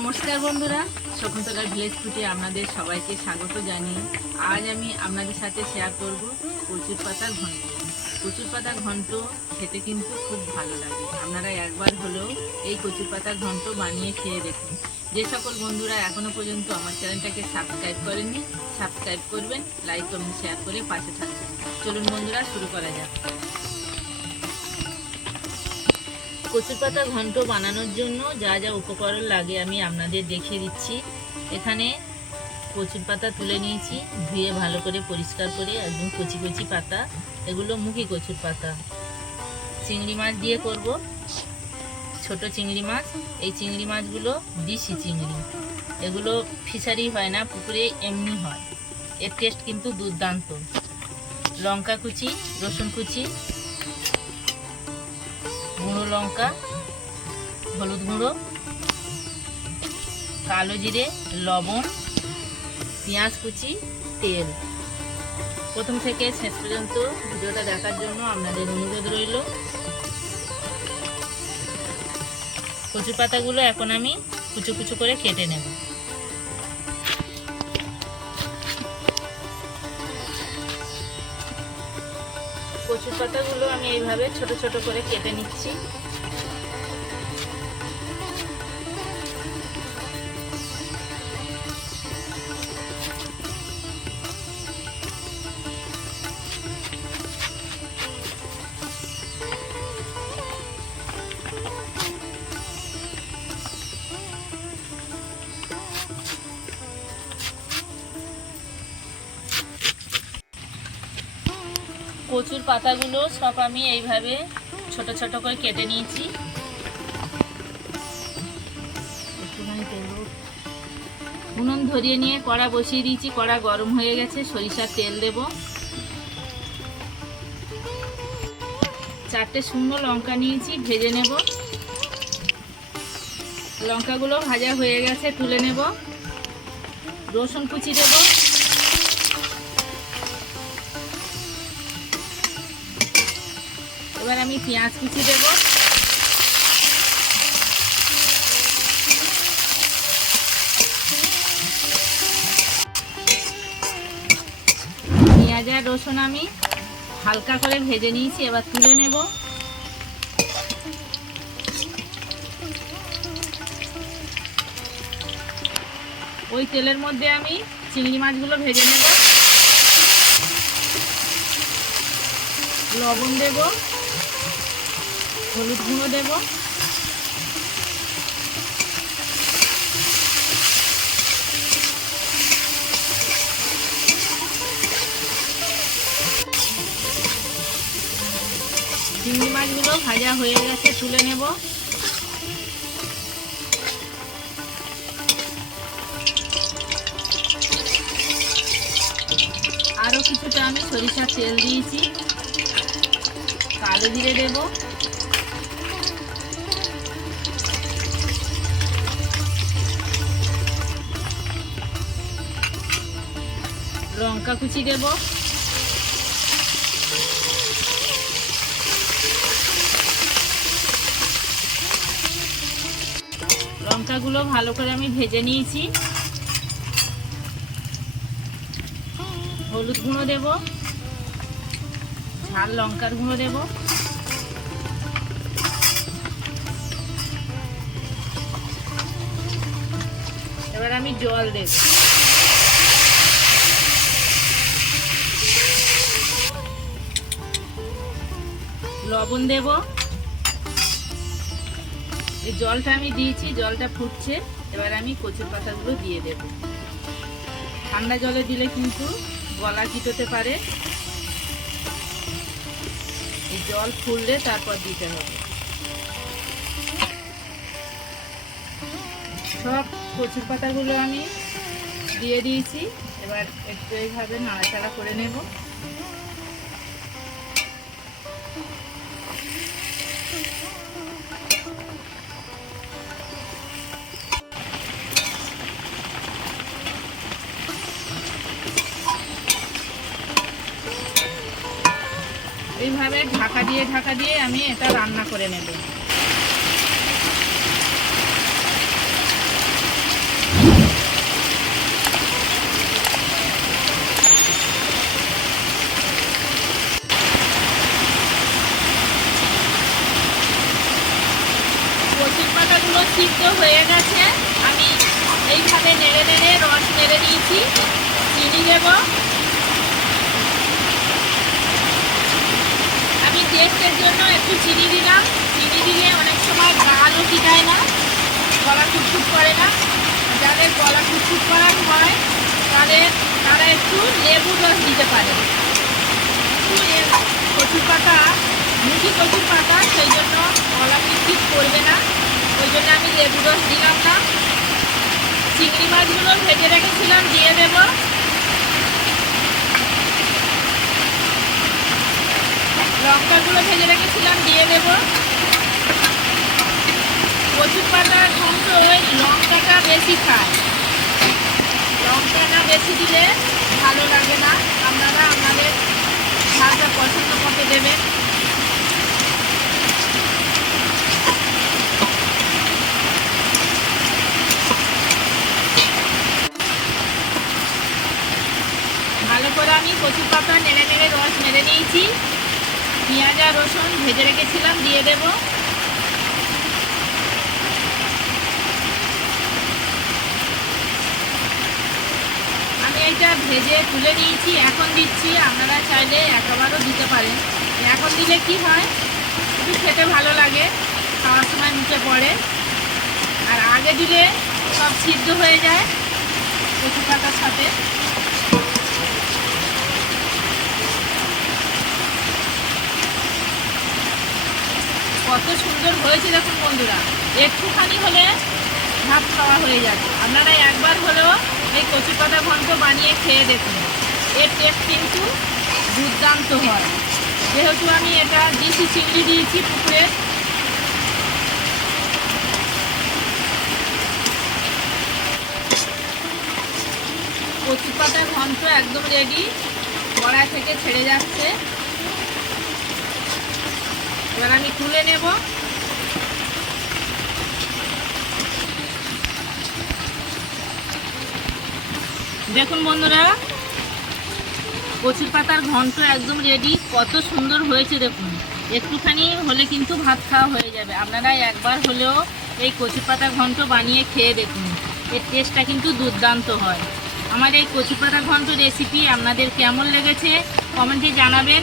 নমস্কার বন্ধুরা শকুন্তলা ভিলেজ ফুটে আপনাদের সবাইকে স্বাগত জানিয়ে আজ আমি আপনাদের সাথে শেয়ার করব কচুর পাতা ঘন্ট। কচুর পাতা ঘন্ট খেতে কিন্তু খুব ভালো লাগে। আপনারা একবার হলেও এই কচুর পাতা ঘন্ট বানিয়ে খেয়ে দেখুন। যে সকল বন্ধুরা এখনও পর্যন্ত আমার চ্যানেলটাকে সাবস্ক্রাইব করেননি সাবস্ক্রাইব করবেন লাইক কমেন্ট শেয়ার করে পাশে থাকবেন। চলুন বন্ধুরা, শুরু করা যাক। কচুর পাতা ঘন্ট বানানোর জন্য যা যা উপকরণ লাগে আমি আপনাদের দেখিয়ে দিচ্ছি। এখানে কচুর পাতা তুলে নিয়েছি, ধুয়ে ভালো করে পরিষ্কার করে একদম কচি কচি পাতা, এগুলো মুখি কচুর পাতা। চিংড়ি মাছ দিয়ে করব, ছোট চিংড়ি মাছ, এই চিংড়ি মাছগুলো দিশি চিংড়ি। এগুলো ফিশারি হয় না, পুকুরে এমনি হয়। এর টেস্ট কিন্তু দুর্দান্ত। লঙ্কা কুচি, রসুন কুচি গুঁড়ো লঙ্কা, হলুদ গুঁড়ো, কালো জিরে, লবণ, পেঁয়াজ কুচি, তেল। প্রথম থেকে শেষ পর্যন্ত ভিডিওটা দেখার জন্য আপনাদের অনুরোধ রইল। কচু পাতাগুলো এখন আমি কুচু কুচু করে কেটে নেব। কচুর পাতাগুলো আমি এইভাবে ছোট ছোট করে কেটে নিচ্ছি। কচুর পাতাগুলো সব আমি এইভাবে ছোট ছোট করে কেটে নিয়েছি। উনুন ধরিয়ে নিয়ে কড়া বসিয়ে দিয়েছি, কড়া গরম হয়ে গেছে, সরিষার তেল দেব। চারটে শুকনো লঙ্কা নিয়েছি, ভেজে নেব। লঙ্কাগুলো ভাজা হয়ে গেছে, তুলে নেব। রসুন কুচি দেবো। এবার আমি পেঁয়াজ কুচি দেব। পেঁয়াজ আর রসুন আমি হালকা করে ভেজে নিয়েছি, এবার তুলে নেব। ওই তেলের মধ্যে আমি চিংড়ি মাছগুলো ভেজে নেব। লবণ দেব। হলুদ গুঁড়ো দেব। চিংড়ি মাছগুলো ভাজা হয়ে গেছে, তুলে নেব। আরও কিছুটা আমি সরিষার তেল দিয়েছি। কালো জিরে দেব। লঙ্কা কুচি দেব। লঙ্কাগুলো ভালো করে আমি ভেজে নিয়েছি। হলুদ গুঁড়ো দেবো। ঝাল লঙ্কার গুঁড়ো দেব। এবার আমি জল দেব। লবণ দেব। এই জলটা আমি দিয়েছি, জলটা ফুটছে। এবার আমি কচুর পাতাগুলো দিয়ে দেব। ঠান্ডা জলে দিলে কিন্তু গলা কিটোতে পারে। এই জল ফুললে তারপর দিতে হবে। সব কচুর পাতাগুলো আমি দিয়ে দিয়েছি। এবার একটু এইভাবে নাড়াচাড়া করে নেব। এইভাবে ঢাকা দিয়ে ঢাকা দিয়ে আমি এটা রান্না করে নেব। কচুর পাতাগুলো সিদ্ধ হয়ে গেছে। আমি এইভাবে নেড়ে নেড়ে রস নেড়ে নিয়েছি। চিনি দেবো। আমি জন্য একটু চিনি দিলাম। চিনি দিলে অনেক সময় গালও টিকায় না, গলা টুকটুক করে না। যাদের গলা টুকটুক করার হয় তাদের, তারা একটু লেবু রস দিতে পারে। কচুর পাতা মুখি কচুর পাতা, সেই জন্য গলা ঠিক করবে না। ওই জন্য আমি লেবু রস দিলাম না। চিংড়ি মাছগুলো ভেজে রেখেছিলাম, দিয়ে দেব। লঙ্কাগুলো ভেজে রেখেছিলাম, দিয়ে দেব। কচুর পাতার ঘন্ট ওই লঙ্কাটা বেশি খায় লঙ্কাটা বেশি দিলে ভালো লাগে না। আপনারা আপনাদের ঝালটা পছন্দ মতো দেবেন। ভালো করে আমি কচুর পাতা নেড়ে নেড়ে রস মেরে নিয়েছি। পেঁয়াজ আর রসুন ভেজে রেখেছিলাম, দিয়ে দেব। আমি এটা ভেজে তুলে নিয়েছি, এখন দিচ্ছি, আপনারা চাইলে একবারও দিতে পারেন। এখন দিলে কি হয়? একটু খেতে ভালো লাগে, খাওয়ার সময় মুখে পড়ে। আর আগে দিলে সব সিদ্ধ হয়ে যায় কচু পাতার সাথে। কত সুন্দর হয়েছে দেখুন বন্ধুরা। একটুখানি হলে ভাত খাওয়া হয়ে যাবে। আপনারা একবার হলেও এই কচু পাতা ঘন্ট বানিয়ে খেয়ে দেখুন। এর টেস্ট কিন্তু দুর্দান্ত হয়। যেহেতু আমি এটা দিশি চিংড়ি দিয়েছি পুকুরে। কচু পাতা ঘন্ট একদম রেডি কড়াই থেকে ছেড়ে যাচ্ছে। এবার আমি তুলে নেব। দেখুন বন্ধুরা, কচুর পাতার ঘন্ট একদম রেডি কত সুন্দর হয়েছে দেখুন। একটুখানি হলে কিন্তু ভাত খাওয়া হয়ে যাবে। আপনারা একবার হলেও এই কচু পাতা ঘন্ট বানিয়ে খেয়ে দেখুন। এর টেস্টটা কিন্তু দুর্দান্ত হয়। আমার এই কচু পাতা ঘন্ট রেসিপি আপনাদের কেমন লেগেছে? কমেন্টে জানাবেন।